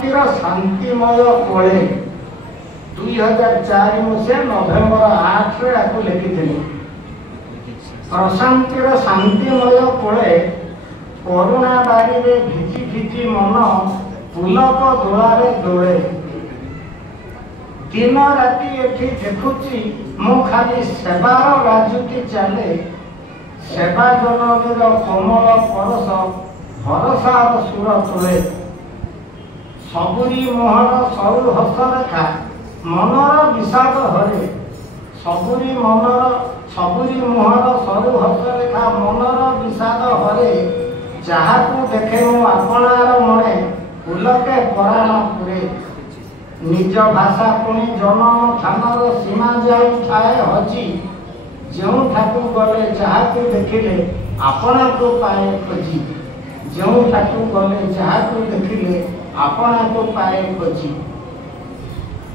प्रशांतिर शांतिमय कोले 2004 मसीहा नवेम्बर 8 रे लिखी प्रशांतिर शांतिमय कोले करुणा बारी रे भिजी भिजी मन पुलक दोलारे दोले दिन राति एठी देखुची मु खाली सेवार राजुटी चले सेवा जननीर कोमल परस भरसार सुर तुले सबुरी मोहर सरु हस रेखा मनर विषाद हरे सबुरी मोहर सरु हस रेखा मनर विषाद हरे जहाकू देखे मु आपणार मने पुलके पराण पुरे निज भाषा पुणी जन्म थानर सीमा जाई थाए हजी जो ठाकू गले जहाकू देखिले आपना को पाए खोजी जो ठाकू गले जहाकू देखिले आपना को पाए खोजी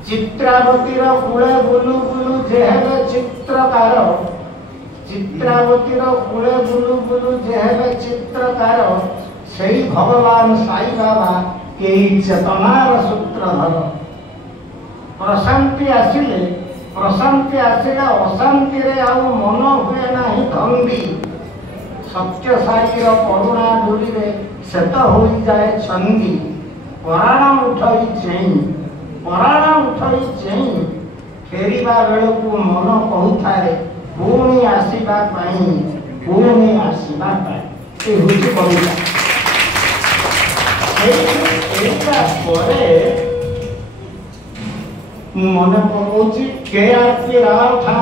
चित्रावतीर कूले बुलु बुलु जेहेले चित्रकार चित्रावतीर कूले बुलु बुलु जेहेले चित्रकार सही भगवान साई बाबा केही चेतनार सूत्रधर प्रशांति आसिले अशांति रे आउ मन हुए नाही धंदी सत्य साईर करुणा डोरी रे सेत होई जाए छंदी पराण उठई चेई फेरिबा बेलकू मन कहूथाए पुणी आसीबा पाई ए होची कविता एटा परे मन पकाउची के आर के राव था